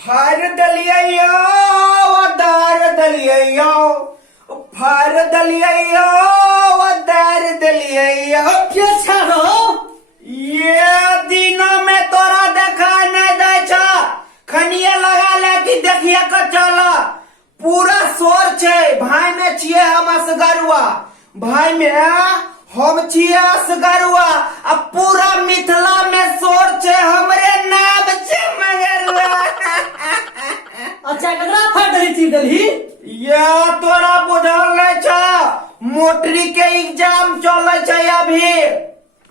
फाड़ दलिए दार दलिए फाड़ दलिए दार दलिए के छाड़ो ये दिनों में तोरा देखा नहीं दे छ खनिया लगा ले कि देखिए के चला पूरा शोर छे भाई में छिए हम असगरुआ भाई में हम छिए असगरुआ अब पूरा मिथिला में शोर छे हमरे नाम छे मगरुआ अच्छा ककरा फाड़ दली चीर दली ये तोरा बुझल नहीं छ मोटरी के एग्जाम चले छे अभी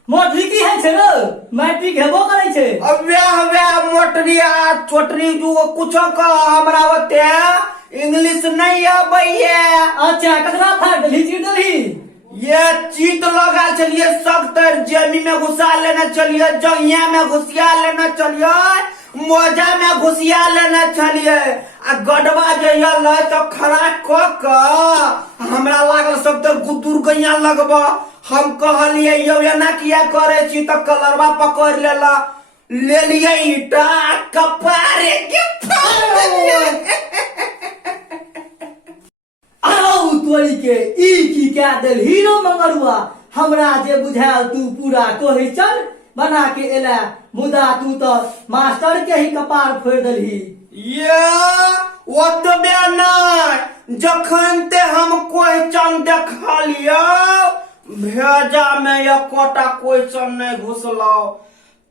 मोटरी की है छे रे मैट्रिक हेबो करे छे अब व्याह मोटरी आ छोटरी जो कुछो का हमरा होते इंग्लिश नहीं आबैया। अच्छा ककरा फाड़ दली चीर दली ये चीत लगा चलिए सख्त जमी में घुसा लेना चलिए जंगिया में घुसिया लेना चलिए मोजा में घुसिया लेना चलिए आ गडवा जे तो खड़ा क हमरा लागल सब तो गुदुर गैया लगबा हम कहलिए यो एना किया करे छी त कलरवा पकड़ लेला ले लिए ईटा कपारे के फाड़ दिए। आओ तोरी के ई की क्या दिल हीरो मंगरुआ हमरा जे बुझायल तू पूरा कोही चल बना के एला मुदा तू तो मास्टर के ही कपार फोड़ दलही ये ओतबे नहीं जखन ते हम क्वेश्चन देखा लियो भेजा में एकोटा क्वेश्चन नहीं घुसलो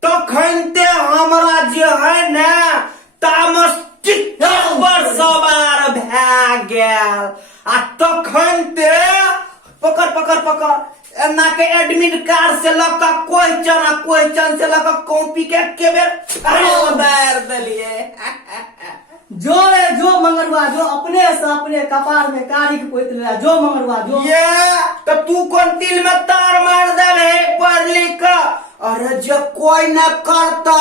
तखन ते हमरा जे है ना तामस पर सवार भए गेल आ तखन ते पकड़ पकड़ पकड़ एना के एडमिट कार्ड से लगा क्वेश्चन आ क्वेश्चन से लगा कॉपी के बेर बैर दलिए जो रे जो मंगरुआ जो अपने से अपने कपार में कारी के पोत ले जो मंगरुआ जो ये तो तू कौन तिल में तार मार दे पढ़ लिख अरे जो कोई न करता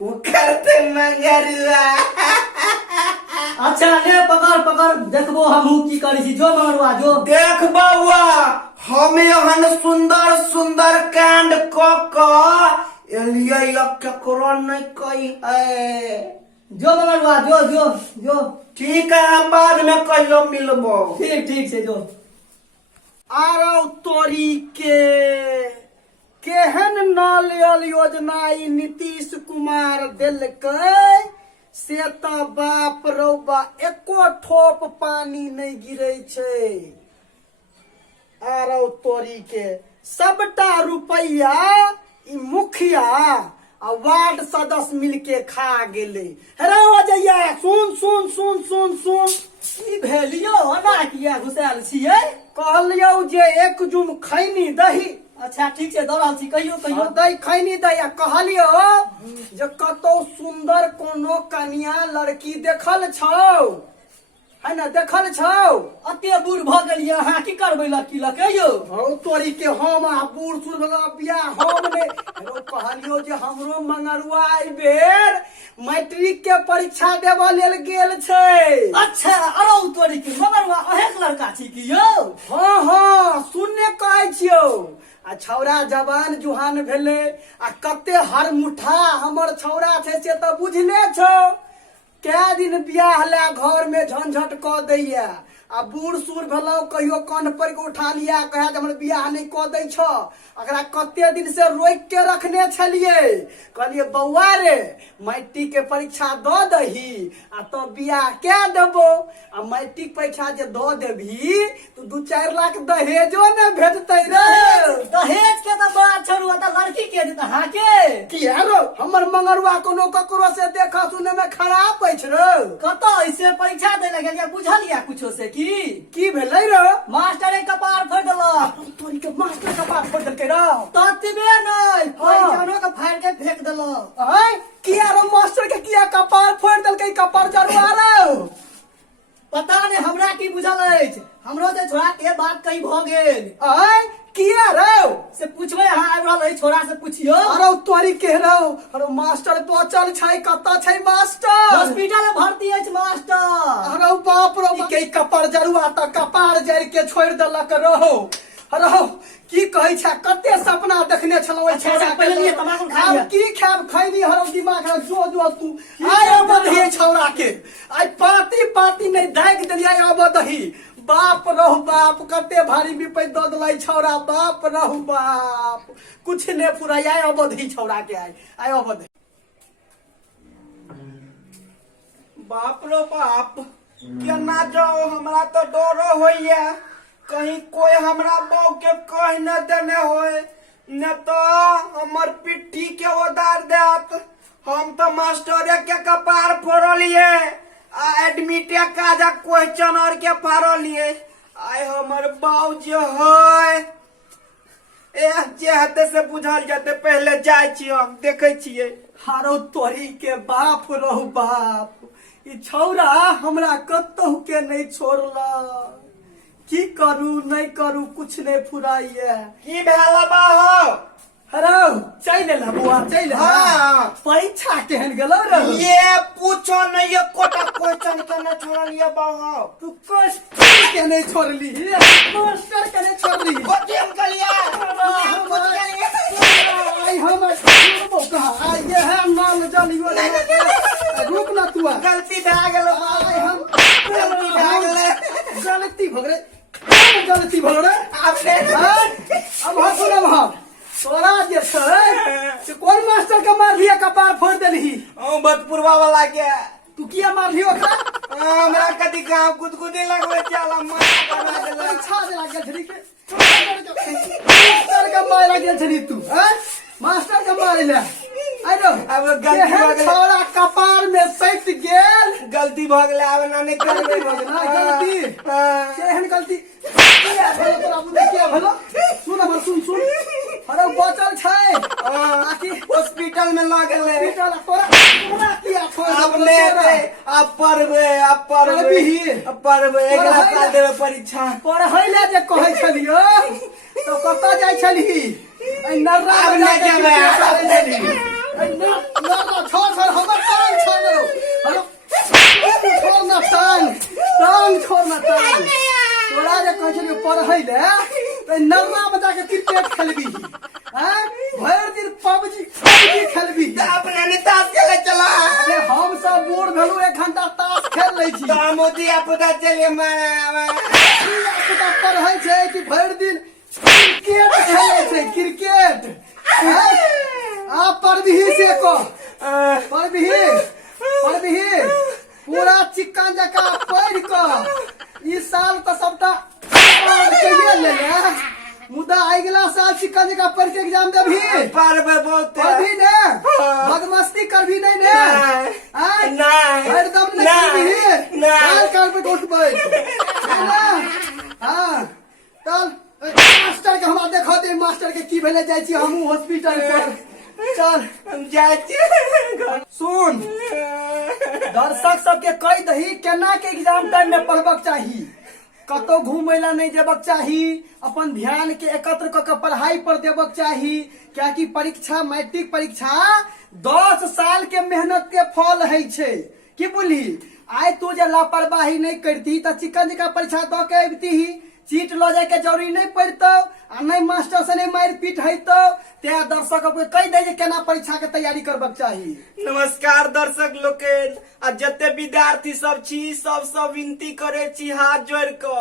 वो करते मंगरुआ। अच्छा ले पकड़ पकड़ देखबो हमहू की करी छी जो मंगरुआ जो देख बउआ हम एहन सुंदर सुंदर कांड क एलिए केकरो नहीं कही है जो मंगरुआ जो जो जो ठीक है हम बाद में कहियो मिलबो ठीक ठीक से जो आरो तोरी के केहन नल योजना ई नीतीश कुमार देलकै से तो बाप रौबा एको ठोप पानी नहीं गिरे छे आरो तोरी के सबटा रुपया ई मुखिया आ वार्ड सदस्य मिलके खा गेले हेरा जइया सुन सुन सुन सुन सुन ई भेलियो ओना किया घुसाल छियै कहलियो जे एक जुम खैनी दही अच्छा ठीक छै दौड़ल छी कहियो कहियो दही खैनी दही कहलियो जे कतौ सुंदर कोनो कन्या लड़की देखल छौ है ना देखल छौ अते बूढ़ भ गेलियै अहाँ की करबै लड़की लकैयो हौ तोरी के हम आ बूढ़ सुर भगा बियाह हम ने कहलियो जे हमरो मंगरुआ आई बेर मैट्रिक के परीक्षा देबा लेल गेल छै। अच्छा अरौ तोरी के मंगरुआ अहेक लड़का छी की यौ हाँ हाँ सुनने कहै छियौ आ छौरा जवान जुहान भेले आ कते हर मुठा हमर छौरा छै से तो बुझले छौ कै दिन बियाह ले घर में झंझट क दैया आ बूढ़ सूढ़ भेलौ कहियो कान पर के उठा लिया कहे हमर बियाह नहीं क दै छ अकरा कते दिन से रोक के रखने छलिए कहलिए बौआ रे मैट्रिक के परीक्षा द दही आ तो बियाह के देबो आ मैट्रिक परीक्षा जे द देबही तो 2-4 लाख दहेजो ने भेटतै रे दहेज के त बात छोड़ू त लड़की के देत अहाँ के की रो हमर मंगरुआ कोनो ककरो से देखा सुने में खराब अछि रो कत ऐसे परीक्षा दे ले गेलिया बुझलिया कुछो से की भेलै रो मास्टरे कपार फोड़ देलक तोरी के मास्टर कपार फोड़ देलकै रो ततबे नहीं पैजानो के फाड़ के फेंक देलक आय किया रो मास्टर के किया कपार फोड़ देलकै कपार जरवा रो पता नहीं हमरा की बुझल अछि हमरो से छोड़ा के बात कही भ गेल आय किया रो से पूछबे अहाँ आबि रहल अछि छोड़ा से पूछियो अरे तोरी के रो अरे मास्टर बचल छै कत्ता छै मास्टर हॉस्पिटल में भर्ती अछि मास्टर अरे बाप रो के कपार जरुआ त कपार जर के छोड़ देलक रो रहो की कहै छै कते सपना देखने छलौ ओइ अच्छा, छौड़ा पहिले लिए तमाकू खा लिअ। आब की खाब खैनी हरौ दिमाग रख जो तू आय अबदही छौड़ा के आय पाती नहीं दागि देलियै अबदही बाप रहु बाप कते भारी विपै द देलै छौड़ा बाप रहु बाप कुछ ने पूरा आय अबदही छौड़ा के आय अबदही बाप रो बाप केना जाओ हमरा तो डरो होइया कहीं कोई हमरा बहू के कह न देने होए न तो हमर पिट्ठी के उधार देत हम तो मास्टरे के कपार फोड़लिए आ एडमिट काजा क्वेश्चन और के फाड़लिए आय हमर बाऊ जे है जे हते से बुझल जाते पहले जाय छी हम देखे छियै हारो तोरी के बाप रहु बाप ई छौरा हमरा कतहु के नहीं छोड़ला की करू नहीं करू कुछ नहीं फुराइए की भेल बाहो हरो चल ला बुआ चल हाँ। परीक्षा केहन गेलो रहू ये पूछो नहीं ये कोटा क्वेश्चन केना छोड़लिए बाहो तू क्वेश्चन के नहीं छोड़ली मास्टर के नहीं छोड़ली बच्चे हम कलिया आई हम कहा ये है नाम जानियो रुक ना तू गलती भए गेल आई हम गलती भए गेल गलती भगरे गलती भगरे आपने अब हम तोरा जे छै से कोन मास्टर के मार दिया कपार फोड़ देलही बदपुरवा वाला के तू किया मार दियो ओकरा हमरा कदी गांव गुदगुदी लगवे चला मार बना देला परीक्षा दे लागल छली के मास्टर के मार गेल छली तू हैं मास्टर के मार ले आइरो अब गलती हो गेल छोरा कपार में सट गेल गलती भ गेल अब ना नहीं करबे गलती केहन गलती किया भेलो तोरा बुझे किया भेलो सुन हमर सुन अरे बचल छै आकि हॉस्पिटल में ल गेले हॉस्पिटल तोरा किया छोड़ अपने अब पढ़बे अगला साल देबे परीक्षा पढ़ै ले जे कहै छलियो तो कतऽ जाइ छली नर्रा अब नहीं जेबै छोड़ हमर टांग छोड़ दो हेलो छोड़ ना टांग छोड़ ना टांग तोरा जे कहै छलियो पढ़ै ले तो नर्रा बजा के क्रिकेट खेलबी हैं भर दिन पबजी खेलबी अपने ने ताश खेले चला अरे हम सब बूढ़ भेलू 1 घंटा ताश खेल लै छी मोदी पता चले मारा पढ़ै छै कि भर दिन क्रिकेट खेलै छै क्रिकेट आ पढ़बिही से को पढ़बिही पूरा चिक्कन जका पढ़ क ई साल तो सबटा कहिए ले मुदा अगला साल चिक्कन जका पढ़ के एग्जाम देबही पढ़बे बहुत पढ़बी ने बदमस्ती करबी नहीं ने नहीं एकदम नहीं काल काल पे उठबै हां चल मास्टर के हमरा देखा दे मास्टर के की भेले जाइ छी हमहू हॉस्पिटल पर चल हम जाय छी सुन दर्शक सबके कह दही केना के एग्जाम टाइम में पढ़बक चाही कतो घूमे ला नहीं जेबक चाही अपन ध्यान के एकत्र क के पढ़ाई पर देबक चाही क्या कि परीक्षा मैट्रिक परीक्षा 10 साल के मेहनत के फल है छे की बोली आय तू जे लापरवाही नहीं करती त चिकन का परीक्षा द के अबती ही चीट ल जाए के जरूरी नहीं पड़तो आ नहीं मास्टर से नहीं मार पीट हैतो ते दर्शक के कह दे जे केना परीक्षा के तैयारी करबक चाही नमस्कार दर्शक लोकन आ जते विद्यार्थी सब छी सब विनती करे छी हाथ जोड़ के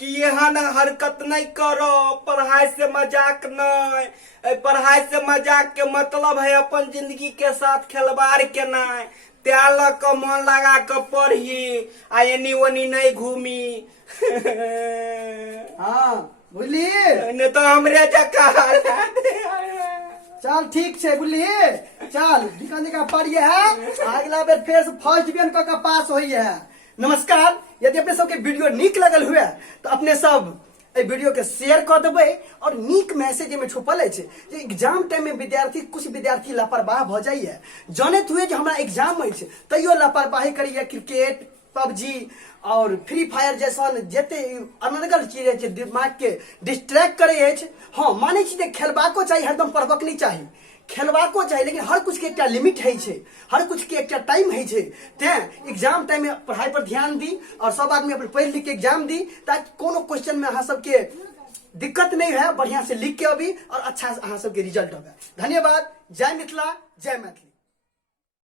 कि एहन हरकत नहीं करो पढ़ाई से मजाक नहीं पढ़ाई से मजाक के मतलब है अपन जिंदगी के साथ खिलवाड़ के नहीं त्याल का मन लगा के पढ़ी आ एनी ओनी नहीं घूमी हाँ बुझली ने तो हमरे जका चल ठीक छे बुझली चल निका निका पढ़िए है अगला बेर फेर फर्स्ट डिवीजन क पास होई है नमस्कार यदि अपने सबके वीडियो नीक लगल हुए तो अपने सब वीडियो के शेयर कर देबै और नीक मैसेज में छुपल है जे एग्जाम टाइम में विद्यार्थी कुछ विद्यार्थी लापरवाह भ जाइए जानत हुए जे हमरा एग्जाम है तैयो लापरवाही करिए क्रिकेट पबजी और फ्री फायर जैसा जते अनर्गल चीज है दिमाग के डिस्ट्रैक्ट करे है हाँ माने छी खेलबाको चाहिए हरदम पढ़बक नहीं चाहिए खेलबाको चाहिए लेकिन हर कुछ के एक लिमिट है हर कुछ के एक टाइम है ते एग्जाम टाइम में पढ़ाई पर ध्यान दी और सब आदमी अपन पढ़ लिख के एग्जाम दी ताकि कोनो क्वेश्चन में अहाँ सबके दिक्कत नहीं है, बढ़िया से लिख के अभी और अच्छा अहाँ सबके रिजल्ट होगा। धन्यवाद। जय मिथिला, जय मैथिली।